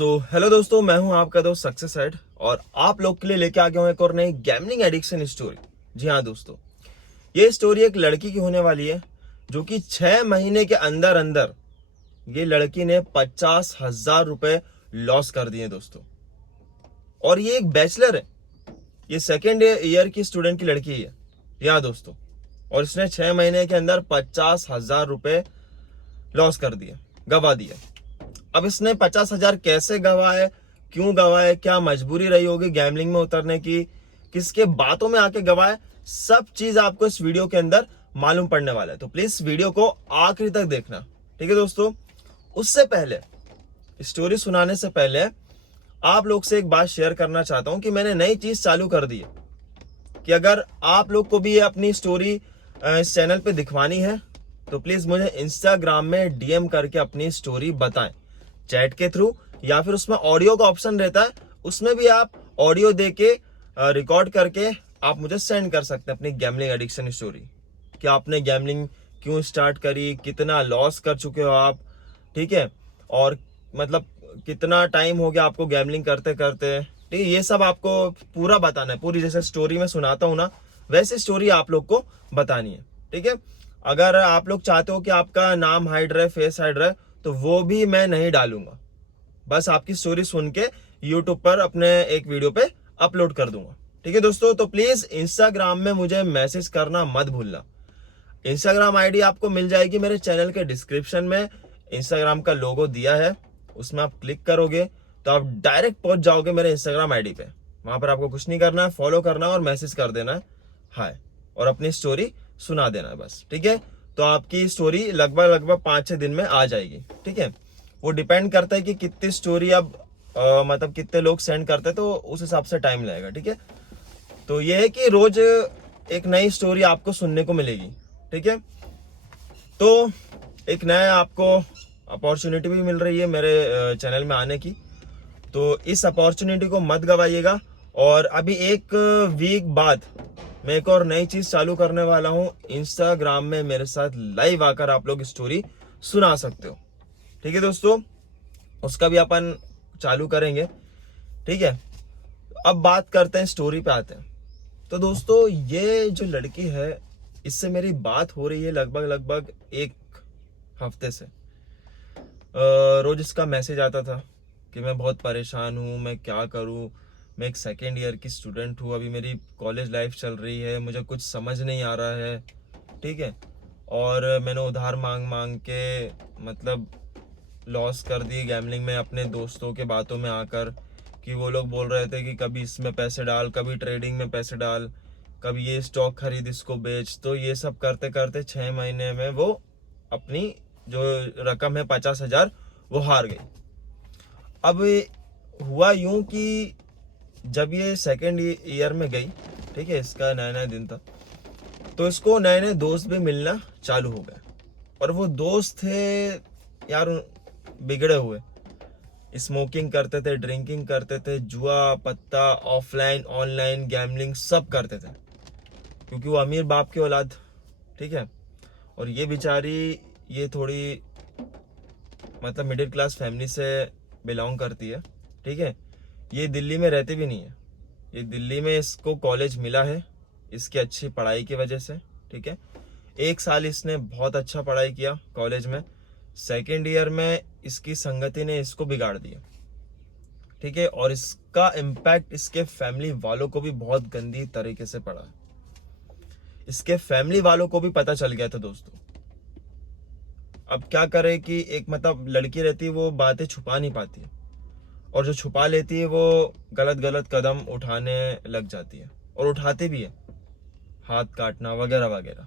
तो हेलो दोस्तों, मैं हूं आपका दोस्त सक्सेस हेड और आप लोग के लिए लेके आ गया हूं एक और नई गैमलिंग एडिक्शन स्टोरी। जी हाँ दोस्तों, ये स्टोरी एक लड़की की होने वाली है जो कि 6 महीने के अंदर अंदर ये लड़की ने 50,000 रुपए लॉस कर दिए दोस्तों। और ये एक बैचलर है, ये सेकेंड ईयर की स्टूडेंट की लड़की है। या दोस्तों, और इसने 6 महीने के अंदर 50,000 रुपए लॉस कर दिए, गवा दिए। अब इसने 50,000 कैसे गवाए, क्यों गवाए, क्या मजबूरी रही होगी गैम्बलिंग में उतरने की, किसके बातों में आके गवाए, सब चीज आपको इस वीडियो के अंदर मालूम पड़ने वाला है। तो प्लीज वीडियो को आखिरी तक देखना, ठीक है दोस्तों। उससे पहले, स्टोरी सुनाने से पहले आप लोग से एक बात शेयर करना चाहता हूं कि मैंने नई चीज चालू कर दी है कि अगर आप लोग को भी ये अपनी स्टोरी इस चैनल पे दिखवानी है तो प्लीज मुझे इंस्टाग्राम में डीएम करके अपनी स्टोरी बताएं, चैट के थ्रू, या फिर उसमें ऑडियो का ऑप्शन रहता है, उसमें भी आप ऑडियो दे के रिकॉर्ड करके आप मुझे सेंड कर सकते हैं अपनी गैमलिंग एडिक्शन स्टोरी कि आपने गैमलिंग क्यों स्टार्ट करी, कितना लॉस कर चुके हो आप, ठीक है, और मतलब कितना टाइम हो गया आपको गैमलिंग करते करते, ठीक है। ये सब आपको पूरा बताना है, पूरी जैसे स्टोरी में सुनाता हूँ ना वैसे स्टोरी आप लोग को बतानी है, ठीक है। अगर आप लोग चाहते हो कि आपका नाम हाइड रहे, फेस हाइड रहे, तो वो भी मैं नहीं डालूंगा, बस आपकी स्टोरी सुन के यूट्यूब पर अपने एक वीडियो पे अपलोड कर दूंगा, ठीक है दोस्तों। तो प्लीज इंस्टाग्राम में मुझे मैसेज करना मत भूलना। इंस्टाग्राम आईडी आपको मिल जाएगी मेरे चैनल के डिस्क्रिप्शन में, इंस्टाग्राम का लोगो दिया है, उसमें आप क्लिक करोगे तो आप डायरेक्ट पहुंच जाओगे मेरे इंस्टाग्राम आईडी पे। वहां पर आपको कुछ नहीं करना है, फॉलो करना है और मैसेज कर देना है हाय, और अपनी स्टोरी सुना देना है बस, ठीक है। तो आपकी स्टोरी लगभग लगभग 5-6 दिन में आ जाएगी, ठीक है। वो डिपेंड करता है कि कितनी स्टोरी अब मतलब कितने लोग सेंड करते हैं, तो उस हिसाब से टाइम लगेगा, ठीक है। तो ये है कि रोज एक नई स्टोरी आपको सुनने को मिलेगी, ठीक है। तो एक नया आपको अपॉर्चुनिटी भी मिल रही है मेरे चैनल में आने की, तो इस अपॉर्चुनिटी को मत गवाइएगा। और अभी एक वीक बाद मैं एक और नई चीज चालू करने वाला हूं, इंस्टाग्राम में मेरे साथ लाइव आकर आप लोग स्टोरी सुना सकते हो, ठीक है दोस्तों। उसका भी अपन चालू करेंगे, ठीक है। अब बात करते हैं, स्टोरी पे आते हैं। तो दोस्तों, ये जो लड़की है इससे मेरी बात हो रही है लगभग लगभग एक हफ्ते से। रोज इसका मैसेज आता था कि मैं बहुत परेशान हूँ, मैं क्या करूँ, मैं एक सेकेंड ईयर की स्टूडेंट हूँ, अभी मेरी कॉलेज लाइफ चल रही है, मुझे कुछ समझ नहीं आ रहा है, ठीक है। और मैंने उधार मांग मांग के मतलब लॉस कर दिए गैमलिंग में अपने दोस्तों के बातों में आकर, कि वो लोग बोल रहे थे कि कभी इसमें पैसे डाल, कभी ट्रेडिंग में पैसे डाल, कभी ये स्टॉक खरीद, इसको बेच। तो ये सब करते करते 6 महीने में वो अपनी जो रकम है 50,000 वो हार गई। अब हुआ यूं कि जब ये सेकेंड ईयर में गई, ठीक है, इसका नया नया दिन था, तो इसको नए नए दोस्त भी मिलना चालू हो गए। और वो दोस्त थे यार बिगड़े हुए, स्मोकिंग करते थे, ड्रिंकिंग करते थे, जुआ पत्ता, ऑफलाइन ऑनलाइन गैमलिंग सब करते थे, क्योंकि वो अमीर बाप की औलाद, ठीक है। और ये बेचारी, ये थोड़ी मतलब मिडिल क्लास फैमिली से बिलोंग करती है, ठीक है। ये दिल्ली में रहती भी नहीं है, ये दिल्ली में इसको कॉलेज मिला है इसकी अच्छी पढ़ाई की वजह से, ठीक है। 1 साल इसने बहुत अच्छा पढ़ाई किया कॉलेज में, सेकेंड ईयर में इसकी संगति ने इसको बिगाड़ दिया, ठीक है। और इसका इम्पैक्ट इसके फैमिली वालों को भी बहुत गंदी तरीके से पड़ा। इसके फैमिली वालों को भी पता चल गया था दोस्तों। अब क्या करे कि एक मतलब लड़की रहती है, वो बातें छुपा नहीं पाती है, और जो छुपा लेती है वो गलत गलत कदम उठाने लग जाती है, और उठाती भी है, हाथ काटना वगैरह वगैरह,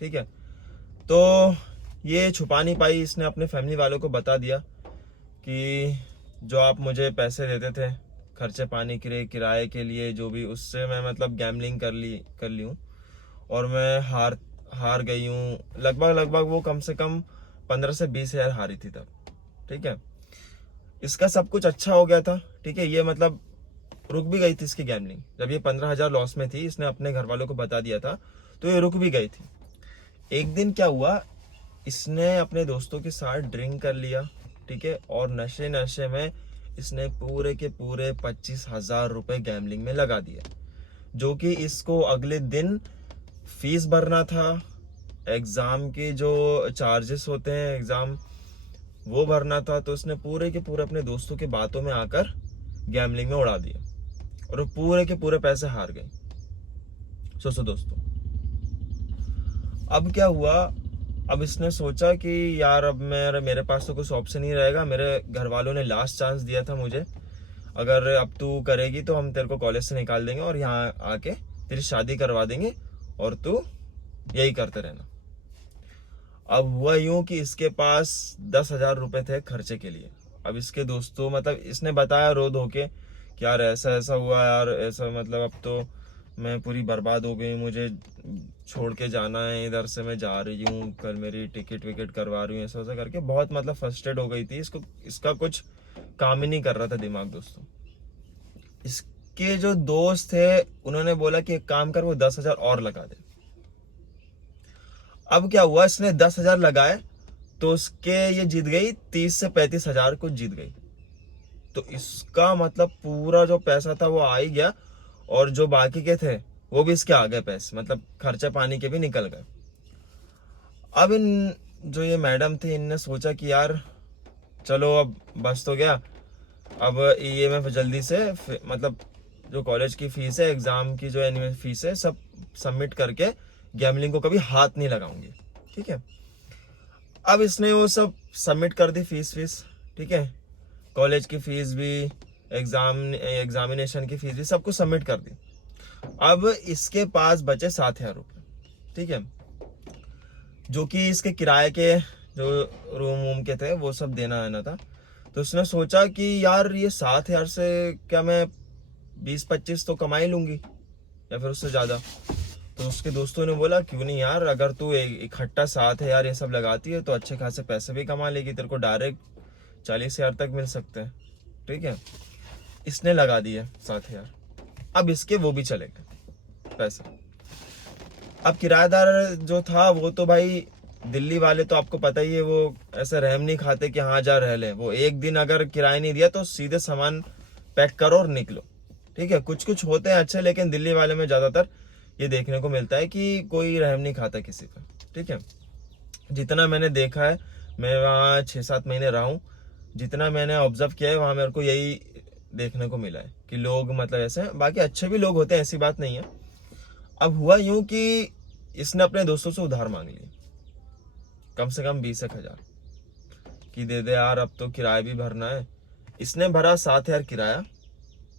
ठीक है। तो ये छुपा नहीं पाई, इसने अपने फैमिली वालों को बता दिया कि जो आप मुझे पैसे देते थे खर्चे पानी के किराए के लिए, जो भी, उससे मैं मतलब गैमलिंग कर ली हूँ, और मैं हार गई हूँ। लगभग लगभग वो कम से कम 15 से 20 हजार हारी थी तब, ठीक है। इसका सब कुछ अच्छा हो गया था, ठीक है, ये मतलब रुक भी गई थी इसकी गैमलिंग। जब ये 15,000 लॉस में थी, इसने अपने घर वालों को बता दिया था, तो ये रुक भी गई थी। एक दिन क्या हुआ, इसने अपने दोस्तों के साथ ड्रिंक कर लिया, ठीक है, और नशे नशे में इसने पूरे के पूरे 25,000 रुपए गैम्बलिंग में लगा दिया, जो कि इसको अगले दिन फीस भरना था, एग्ज़ाम के जो चार्जेस होते हैं एग्ज़ाम वो भरना था। तो उसने पूरे के पूरे अपने दोस्तों की बातों में आकर गैम्बलिंग में उड़ा दिया और वो पूरे के पूरे पैसे हार गए। सोचो दोस्तों, अब क्या हुआ। अब इसने सोचा कि यार अब मेरे पास तो कुछ ऑप्शन नहीं रहेगा, मेरे घर वालों ने लास्ट चांस दिया था मुझे, अगर अब तू करेगी तो हम तेरे को कॉलेज से निकाल देंगे और यहाँ आके तेरी शादी करवा देंगे और तू यही करते रहना। अब हुआ यूं कि इसके पास 10,000 रुपए थे खर्चे के लिए। अब इसके दोस्तों मतलब इसने बताया रो धो के कि यार ऐसा ऐसा हुआ यार, ऐसा मतलब अब तो मैं पूरी बर्बाद हो गई, मुझे छोड़ के जाना है, इधर से मैं जा रही हूँ, कल मेरी टिकट विकेट करवा रही हूँ, ऐसा ऐसा करके बहुत मतलब फ्रस्ट्रेट हो गई थी। इसका कुछ काम ही नहीं कर रहा था दिमाग दोस्तों। इसके जो दोस्त थे उन्होंने बोला कि एक काम कर, वो 10,000 और लगा दे। अब क्या हुआ, इसने 10,000 लगाए तो उसके ये जीत गई 30 से 35,000 कुछ जीत गई। तो इसका मतलब पूरा जो पैसा था वो आ ही गया और जो बाकी के थे वो भी इसके आ गए पैसे, मतलब खर्चा पानी के भी निकल गए। अब इन जो ये मैडम थे इनने सोचा कि यार चलो अब बस तो गया, अब ये मैं जल्दी से मतलब जो कॉलेज की फीस है, एग्जाम की जो एनुअल फीस है, सब सबमिट करके गैमलिंग को कभी हाथ नहीं लगाऊंगी। ठीक है, अब इसने वो सब सबमिट कर दी, फीस ठीक है, कॉलेज की फीस भी, एग्जामिनेशन की फीस भी, सब कुछ सबमिट कर दी। अब इसके पास बचे 7,000 रुपये। ठीक है, जो कि इसके किराए के जो रूम वूम के थे वो सब देना आना था। तो उसने सोचा कि यार ये 7,000 से क्या मैं 20-25 तो कमा ही लूंगी या फिर उससे ज़्यादा। तो उसके दोस्तों ने बोला क्यों नहीं यार, अगर तू इकट्ठा 7,000 ये सब लगाती है तो अच्छे खासे पैसे भी कमा लेगी, तेरे को डायरेक्ट 40,000 तक मिल सकते हैं। ठीक है, इसने लगा दिया 7,000। अब इसके वो भी चले गए पैसे। अब किराएदार जो था वो तो भाई दिल्ली वाले तो आपको पता ही है, वो ऐसे रहम नहीं खाते कि हाँ जा रह ले। वो एक दिन अगर किराया नहीं दिया तो सीधे सामान पैक करो और निकलो। ठीक है, कुछ कुछ होते हैं अच्छे, लेकिन दिल्ली वाले में ज़्यादातर ये देखने को मिलता है कि कोई रहम नहीं खाता किसी का। ठीक है, जितना मैंने देखा है, मैं वहाँ 6-7 महीने रहा हूँ, जितना मैंने ऑब्जर्व किया है वहाँ मेरे को यही देखने को मिला है कि लोग मतलब ऐसे, बाकी अच्छे भी लोग होते हैं, ऐसी बात नहीं है। अब हुआ यूं कि इसने अपने दोस्तों से उधार मांग लिया, कम से कम 20,000 कि दे दे यार, अब तो किराया भी भरना है। इसने भरा 7,000 किराया,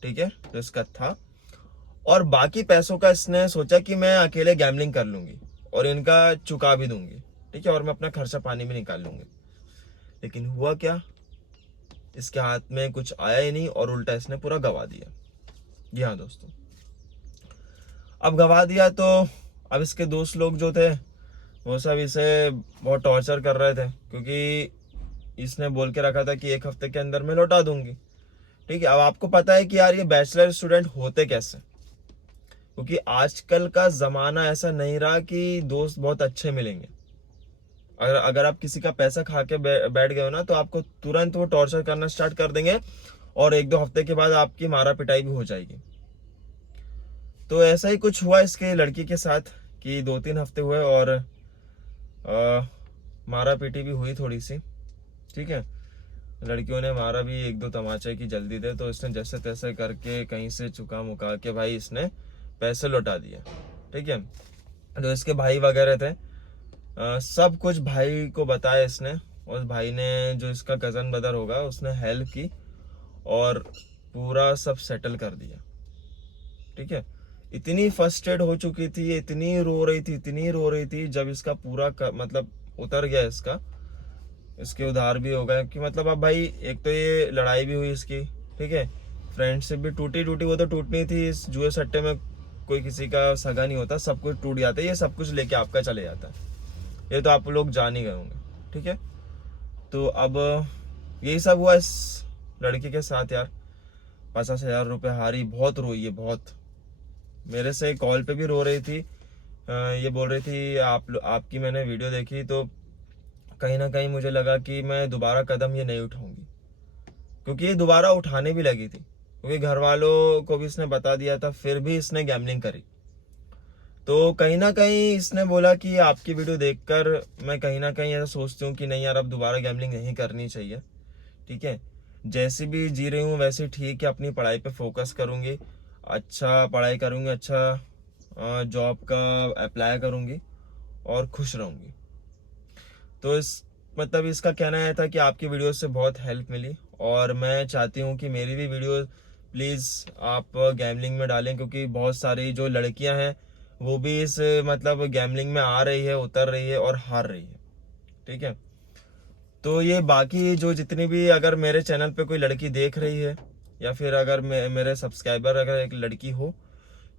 ठीक है, तो इसका था, और बाकी पैसों का इसने सोचा कि मैं अकेले गैम्बलिंग कर लूंगी और इनका चुका भी दूंगी। ठीक है, और मैं अपना खर्चा पानी भी निकाल लूंगी। लेकिन हुआ क्या, इसके हाथ में कुछ आया ही नहीं और उल्टा इसने पूरा गवा दिया। जी हाँ दोस्तों, अब गवा दिया तो अब इसके दोस्त लोग जो थे वो सब इसे बहुत टॉर्चर कर रहे थे, क्योंकि इसने बोल के रखा था कि 1 हफ्ते के अंदर मैं लौटा दूंगी। ठीक है, अब आपको पता है कि यार ये बैचलर स्टूडेंट होते कैसे, क्योंकि आजकल का ज़माना ऐसा नहीं रहा कि दोस्त बहुत अच्छे मिलेंगे। अगर आप किसी का पैसा खा के बैठ गए हो ना, तो आपको तुरंत वो टॉर्चर करना स्टार्ट कर देंगे और 1-2 हफ्ते के बाद आपकी मारा पिटाई भी हो जाएगी। तो ऐसा ही कुछ हुआ इसके लड़की के साथ कि 2-3 हफ्ते हुए और मारा पीटी भी हुई थोड़ी सी। ठीक है, लड़कियों ने मारा भी 1-2 तमाचे की जल्दी दे, तो इसने जैसे तैसे करके कहीं से चुका मुका के भाई इसने पैसे लौटा दिए। ठीक है, जो इसके भाई वगैरह थे सब कुछ भाई को बताया इसने, उस भाई ने जो इसका कज़न ब्रदर होगा उसने हेल्प की और पूरा सब सेटल कर दिया। ठीक है, इतनी फर्स्टेड हो चुकी थी, इतनी रो रही थी जब इसका पूरा मतलब उतर गया इसके उधार भी हो गए कि मतलब अब भाई एक तो ये लड़ाई भी हुई इसकी। ठीक है, फ्रेंडशिप भी टूटी, वो तो टूटनी थी, इस जुए सट्टे में कोई किसी का सगा नहीं होता, सब कुछ टूट जाता है, ये सब कुछ लेके आपका चले जाता है, ये तो आप लोग जान ही गए होंगे। ठीक है, तो अब यही सब हुआ इस लड़की के साथ यार। 50,000 रुपये हारी, बहुत रोई है, बहुत मेरे से कॉल पे भी रो रही थी। ये बोल रही थी आपकी मैंने वीडियो देखी तो कहीं ना कहीं मुझे लगा कि मैं दोबारा कदम ये नहीं उठाऊंगी। क्योंकि ये दोबारा उठाने भी लगी थी, क्योंकि घर वालों को भी इसने बता दिया था, फिर भी इसने गैम्बलिंग करी। तो कहीं ना कहीं इसने बोला कि आपकी वीडियो देखकर मैं कहीं ना कहीं ऐसा सोचती हूँ कि नहीं यार, अब दोबारा गैम्बलिंग नहीं करनी चाहिए। ठीक है, जैसे भी जी रही हूँ वैसे ठीक है, अपनी पढ़ाई पे फोकस करूँगी, अच्छा पढ़ाई करूँगी, अच्छा जॉब का अप्लाई करूँगी और खुश रहूँगी। तो मतलब इसका कहना यह था कि आपकी वीडियो से बहुत हेल्प मिली, और मैं चाहती हूँ कि मेरी भी वीडियो प्लीज़ आप गैम्बलिंग में डालें, क्योंकि बहुत सारी जो लड़कियां हैं वो भी इस मतलब गैम्बलिंग में आ रही है, उतर रही है और हार रही है। ठीक है, तो ये बाकी जो जितनी भी अगर मेरे चैनल पे कोई लड़की देख रही है, या फिर अगर मेरे सब्सक्राइबर अगर एक लड़की हो,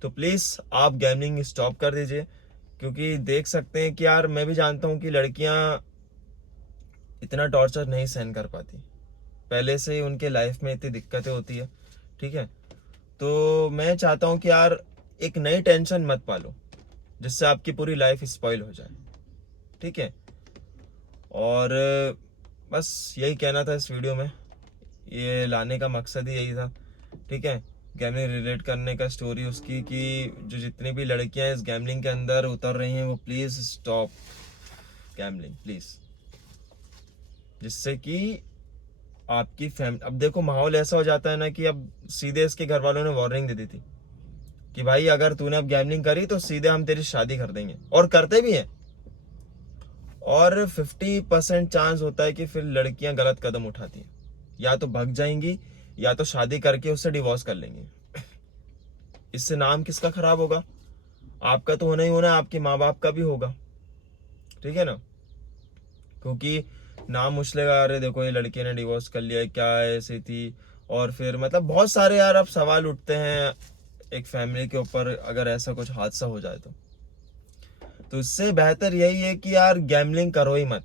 तो प्लीज़ आप गैम्बलिंग स्टॉप कर दीजिए। क्योंकि देख सकते हैं कि यार, मैं भी जानता हूँ कि लड़कियां इतना टॉर्चर नहीं सहन कर पाती, पहले से ही उनके लाइफ में इतनी दिक्कतें होती है। ठीक है, तो मैं चाहता हूँ कि यार एक नई टेंशन मत पालो जिससे आपकी पूरी लाइफ स्पॉइल हो जाए। ठीक है, और बस यही कहना था इस वीडियो में, ये लाने का मकसद ही यही था। ठीक है, गैमलिंग रिलेट करने का स्टोरी उसकी, कि जो जितनी भी लड़कियां इस गैमलिंग के अंदर उतर रही हैं वो प्लीज़ स्टॉप गैमलिंग प्लीज़, जिससे कि आपकी फैमिली, अब देखो माहौल ऐसा हो जाता है ना कि अब सीधे इसके घर वालों ने वार्निंग दे दी थी कि भाई अगर तूने अब गैमलिंग करी तो सीधे हम तेरी शादी कर देंगे, और करते भी हैं। और 50% चांस होता है कि फिर लड़कियां गलत कदम उठाती हैं, या तो भाग जाएंगी या तो शादी करके उससे डिवोर्स कर लेंगे। इससे नाम किसका खराब होगा? आपका तो होना ही होना है, आपके माँ बाप का भी होगा। ठीक है ना, क्योंकि नाम उछलेगा, अरे देखो ये लड़के ने डिवोर्स कर लिया, क्या ऐसी थी। और फिर मतलब बहुत सारे यार अब सवाल उठते हैं एक फैमिली के ऊपर, अगर ऐसा कुछ हादसा हो जाए तो इससे बेहतर यही है कि यार गैम्बलिंग करो ही मत।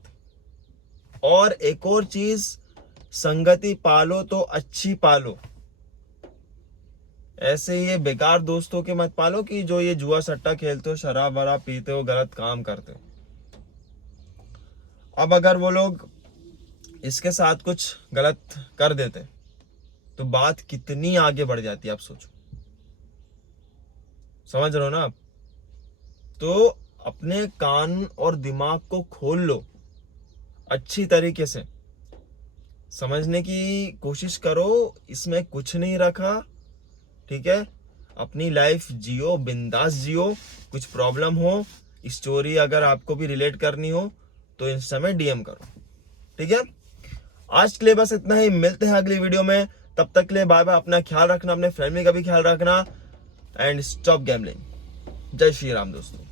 और एक और चीज, संगति पालो तो अच्छी पालो, ऐसे ये बेकार दोस्तों के मत पालो कि जो ये जुआ सट्टा खेलते हो, शराब वराब पीते हो, गलत काम करते हो। अब अगर वो लोग इसके साथ कुछ गलत कर देते तो बात कितनी आगे बढ़ जाती, आप सोचो। समझ रहे हो ना आप? तो अपने कान और दिमाग को खोल लो, अच्छी तरीके से समझने की कोशिश करो, इसमें कुछ नहीं रखा। ठीक है, अपनी लाइफ जियो, बिंदास जियो। कुछ प्रॉब्लम हो, स्टोरी अगर आपको भी रिलेट करनी हो तो इंस्टा में डीएम करो। ठीक है, आज के लिए बस इतना ही, मिलते हैं अगली वीडियो में। तब तक के लिए बाय बाय, अपना ख्याल रखना, अपने फैमिली का भी ख्याल रखना, एंड स्टॉप गैम्बलिंग। जय श्री राम दोस्तों।